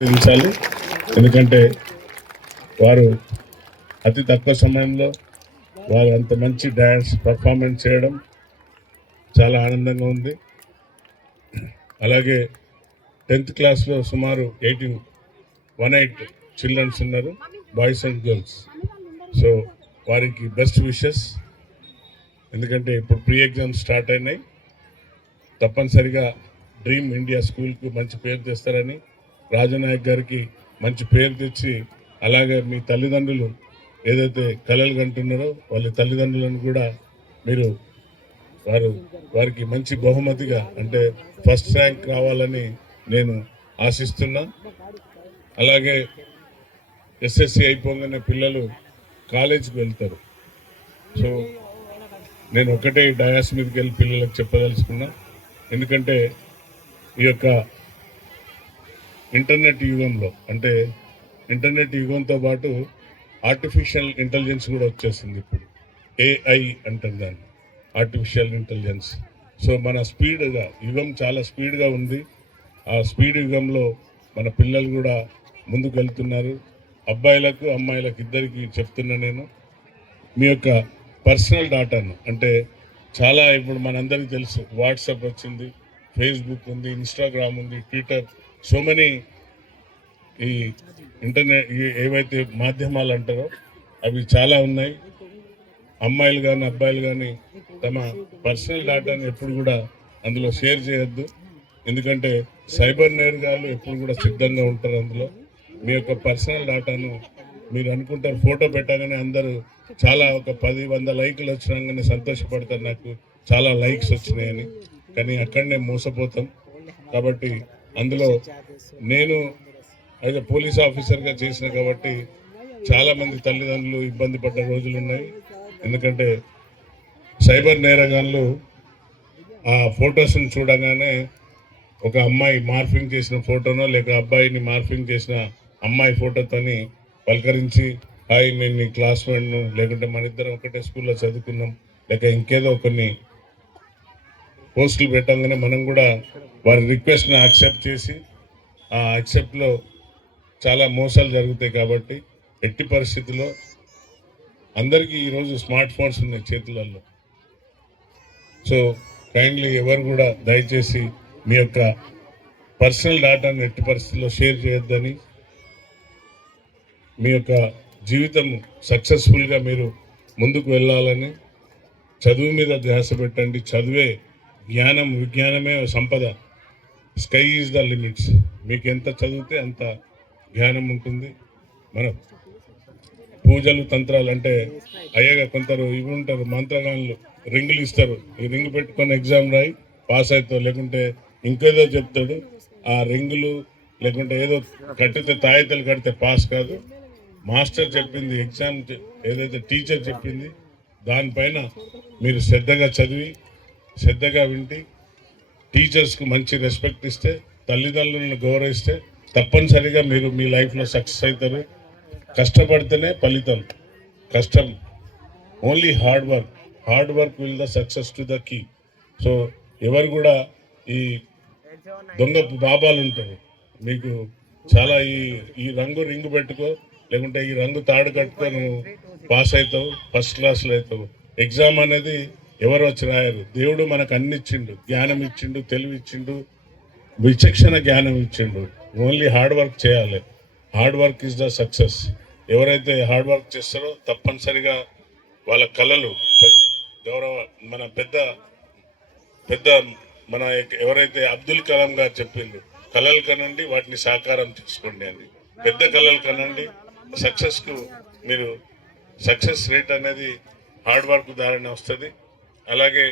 అందించాలి. ఎందుకంటే వారు అతి తక్కువ సమయంలో వారు అంత మంచి డ్యాన్స్ పర్ఫార్మెన్స్ చేయడం చాలా ఆనందంగా ఉంది. అలాగే 10th క్లాస్లో సుమారు 18 చిల్డ్రన్స్ ఉన్నారు, బాయ్స్ అండ్ గర్ల్స్. సో వారికి బెస్ట్ విషెస్. ఎందుకంటే ఇప్పుడు ప్రీ ఎగ్జామ్స్ స్టార్ట్ అయినాయి. తప్పనిసరిగా డ్రీమ్ ఇండియా స్కూల్కి మంచి పేరు తెస్తారని, రాజనాయక్ గారికి మంచి పేరు తెచ్చి, అలాగే మీ తల్లిదండ్రులు ఏదైతే కలలు కంటున్నారో వాళ్ళ తల్లిదండ్రులను కూడా మీరు వారికి మంచి బహుమతిగా అంటే ఫస్ట్ ర్యాంక్ రావాలని నేను ఆశిస్తున్నా. అలాగే ఎస్ఎస్సి అయిపోగానే పిల్లలు కాలేజీకి వెళ్తారు. సో నేను ఒకటే డయాస్ మీదకి వెళ్ళి పిల్లలకు చెప్పదలుచుకున్నా. ఎందుకంటే ఈ యొక్క ఇంటర్నెట్ యుగంలో అంటే ఇంటర్నెట్ యుగంతో పాటు ఆర్టిఫిషియల్ ఇంటెలిజెన్స్ కూడా వచ్చేసింది. ఇప్పుడు ఏఐ అంటుంది దాన్ని, ఆర్టిఫిషియల్ ఇంటెలిజెన్స్. సో మన స్పీడ్గా యుగం చాలా స్పీడ్గా ఉంది. ఆ స్పీడ్ యుగంలో మన పిల్లలు కూడా ముందుకు వెళ్తున్నారు. అబ్బాయిలకు అమ్మాయిలకు ఇద్దరికి చెప్తున్నా నేను, మీ యొక్క పర్సనల్ డాటాను అంటే చాలా ఇప్పుడు మనందరికీ తెలుసు, వాట్సాప్ వచ్చింది, ఫేస్బుక్ ఉంది, ఇన్స్టాగ్రామ్ ఉంది, ట్విట్టర్, సో మెనీ ఈ ఇంటర్నెట్ ఏవైతే మాధ్యమాలు అంటారో అవి చాలా ఉన్నాయి. అమ్మాయిలు కానీ అబ్బాయిలు కానీ తమ పర్సనల్ డాటాని ఎప్పుడు కూడా అందులో షేర్ చేయొద్దు. ఎందుకంటే సైబర్ నేరగాళ్ళు ఎప్పుడు కూడా సిద్ధంగా ఉంటారు. అందులో మీ యొక్క పర్సనల్ డాటాను మీరు అనుకుంటారు, ఫోటో పెట్టగానే అందరూ చాలా ఒక 10-100 లైకులు వచ్చినాగానే సంతోషపడతారు, నాకు చాలా లైక్స్ వచ్చినాయని. కానీ అక్కడనే మోసపోతాం. కాబట్టి అందులో నేను అయితే పోలీస్ ఆఫీసర్గా చేసిన కాబట్టి చాలామంది తల్లిదండ్రులు ఇబ్బంది పడ్డ రోజులు ఉన్నాయి. ఎందుకంటే సైబర్ నేరగాళ్ళు ఆ ఫొటోస్ని చూడగానే ఒక అమ్మాయి మార్ఫింగ్ చేసిన ఫోటోనో లేక అబ్బాయిని మార్ఫింగ్ చేసిన అమ్మాయి ఫోటోతోని పలకరించి, హాయ్ నేను నీ క్లాస్మేట్ను, లేకుంటే మన ఇద్దరం ఒకటే స్కూల్లో చదువుకున్నాం, లేక ఇంకేదో కొన్ని పోస్టులు పెట్టంగానే మనం కూడా వారి రిక్వెస్ట్ని యాక్సెప్ట్ చేసి ఆ యాక్సెప్ట్లో చాలా మోసాలు జరుగుతాయి. కాబట్టి ఎట్టి పరిస్థితుల్లో అందరికీ ఈరోజు స్మార్ట్ ఫోన్స్ ఉన్నాయి చేతులలో. సో కైండ్లీ ఎవరు కూడా దయచేసి మీ యొక్క పర్సనల్ డాటాను ఎట్టి పరిస్థితుల్లో షేర్ చేయొద్దని, మీ యొక్క జీవితం సక్సెస్ఫుల్గా మీరు ముందుకు వెళ్ళాలని చదువు మీద ధ్యాస పెట్టండి. చదువే జ్ఞానం, విజ్ఞానమే సంపద. Sky is the limits. మీకు ఎంత చదివితే అంత జ్ఞానం ఉంటుంది. మన పూజలు తంత్రాలు అంటే అయ్యగా కొందరు ఇవి ఉంటారు, మంత్రగానులు రింగులు ఇస్తారు, ఈ రింగు పెట్టుకొని ఎగ్జామ్ రాయి పాస్ అవుతావు, లేకుంటే ఇంకేదో చెప్తాడు. ఆ రింగులు లేకుంటే ఏదో కట్టితే తాయితలు కడితే పాస్ కాదు. మాస్టర్ చెప్పింది, ఎగ్జామ్ ఏదైతే టీచర్ చెప్పింది దానిపైన మీరు శ్రద్ధగా చదివి శ్రద్ధగా వింటి టీచర్స్కు మంచి రెస్పెక్ట్ ఇస్తే, తల్లిదండ్రులను గౌరవిస్తే తప్పనిసరిగా మీరు మీ లైఫ్లో సక్సెస్ అవుతారు. కష్టపడితేనే ఫలితం. కష్టం only hard work will the success to the key. So ఎవరు కూడా ఈ దొంగ బాబాలు ఉంటారు, మీకు చాలా ఈ రింగు పెట్టుకో, లేకుంటే ఈ రంగు తాడు కట్టుకో, నువ్వు పాస్ అవుతావు, ఫస్ట్ క్లాస్లో అవుతావు. ఎగ్జామ్ అనేది ఎవరు వచ్చి రాయరు. దేవుడు మనకు అన్ని ఇచ్చిండు, జ్ఞానం ఇచ్చిండు, తెలివి ఇచ్చిండు, విచక్షణ జ్ఞానం ఇచ్చిండు. ఓన్లీ హార్డ్ వర్క్ చేయాలి. Hard work is the success. ఎవరైతే హార్డ్ వర్క్ చేస్తారో తప్పనిసరిగా వాళ్ళ కళలు మన పెద్ద మన ఎవరైతే అబ్దుల్ కలాం గారు చెప్పిండు, కళలు కనండి వాటిని సాకారం చేసుకోండి అని. పెద్ద కళలు కనండి. సక్సెస్కు మీరు సక్సెస్ రేట్ అనేది హార్డ్ వర్క్ ద్వారానే వస్తుంది. అలాగే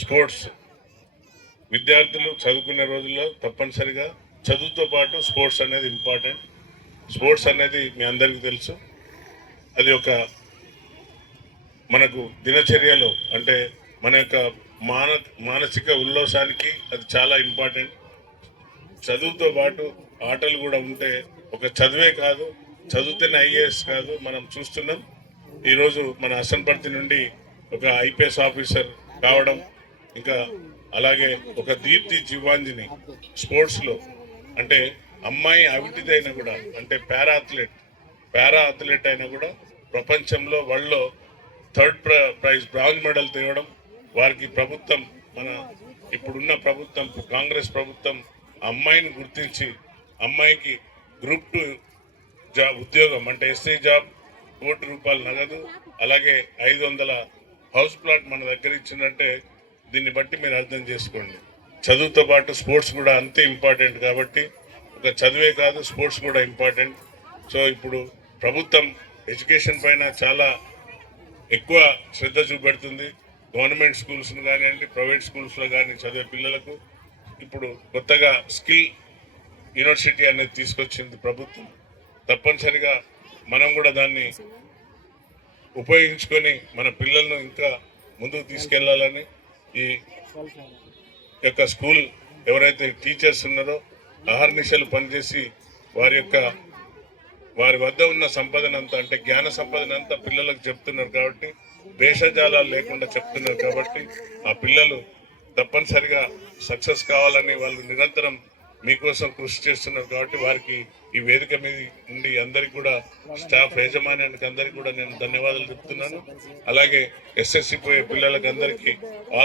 స్పోర్ట్స్ విద్యార్థులు చదువుకునే రోజుల్లో తప్పనిసరిగా చదువుతో పాటు స్పోర్ట్స్ అనేది ఇంపార్టెంట్. స్పోర్ట్స్ అనేది మీ అందరికీ తెలుసు, అది ఒక మనకు దినచర్యలో అంటే మన యొక్క మానసిక ఉల్లాసానికి అది చాలా ఇంపార్టెంట్. చదువుతో పాటు ఆటలు కూడా ఉంటే ఒక చదువే కాదు, చదివితేనే ఐఏఎస్ కాదు. మనం చూస్తున్నాం ఈరోజు మన అసన్పర్తి నుండి ఒక ఐపీఎస్ ఆఫీసర్ కావడం, ఇంకా అలాగే ఒక దీప్తి జీవాంజిని స్పోర్ట్స్లో అంటే అమ్మాయి అవిటిదైనా కూడా అంటే పారా అథ్లెట్ అయినా కూడా ప్రపంచంలో వరల్డ్లో థర్డ్ ప్రైజ్ బ్రాంజ్ మెడల్ తేవడం వారికి ప్రభుత్వం మన ఇప్పుడున్న ప్రభుత్వం కాంగ్రెస్ ప్రభుత్వం ఆ అమ్మాయిని గుర్తించి అమ్మాయికి గ్రూప్ 2 జాబ్ ఉద్యోగం అంటే ఎస్ఐ జాబ్ ₹1,00,00,000 నగదు అలాగే 500 హౌస్ ప్లాట్ మన దగ్గర ఇచ్చిందంటే దీన్ని బట్టి మీరు అర్థం చేసుకోండి. చదువుతో పాటు స్పోర్ట్స్ కూడా అంతే ఇంపార్టెంట్ కాబట్టి ఒక చదివే కాదు స్పోర్ట్స్ కూడా ఇంపార్టెంట్. సో ఇప్పుడు ప్రభుత్వం ఎడ్యుకేషన్ పైన చాలా ఎక్కువ శ్రద్ధ చూపెడుతుంది. గవర్నమెంట్ స్కూల్స్ను కానివ్వండి ప్రైవేట్ స్కూల్స్లో కానీ చదివే పిల్లలకు ఇప్పుడు కొత్తగా స్కిల్ యూనివర్సిటీ అనేది తీసుకొచ్చింది ప్రభుత్వం. తప్పనిసరిగా మనం కూడా దాన్ని ఉపయోగించుకొని మన పిల్లలను ఇంకా ముందుకు తీసుకెళ్లాలని ఈ యొక్క స్కూల్ ఎవరైతే టీచర్స్ ఉన్నారో అహర్నిశలు పనిచేసి వారి వద్ద ఉన్న సంపదనంతా అంటే జ్ఞాన సంపదనంతా పిల్లలకు చెప్తున్నారు కాబట్టి భేషజాలాలు లేకుండా చెప్తున్నారు కాబట్టి ఆ పిల్లలు తప్పనిసరిగా సక్సెస్ కావాలని వాళ్ళు నిరంతరం మీకోసం కృషి చేస్తున్నారు కాబట్టి వారికి ఈ వేదిక మీద నుండి అందరికి కూడా స్టాఫ్ యాజమాన్యానికి అందరికి కూడా నేను ధన్యవాదాలు చెప్తున్నాను. అలాగే ఎస్ఎస్సి పోయే పిల్లలకి అందరికీ ఆల్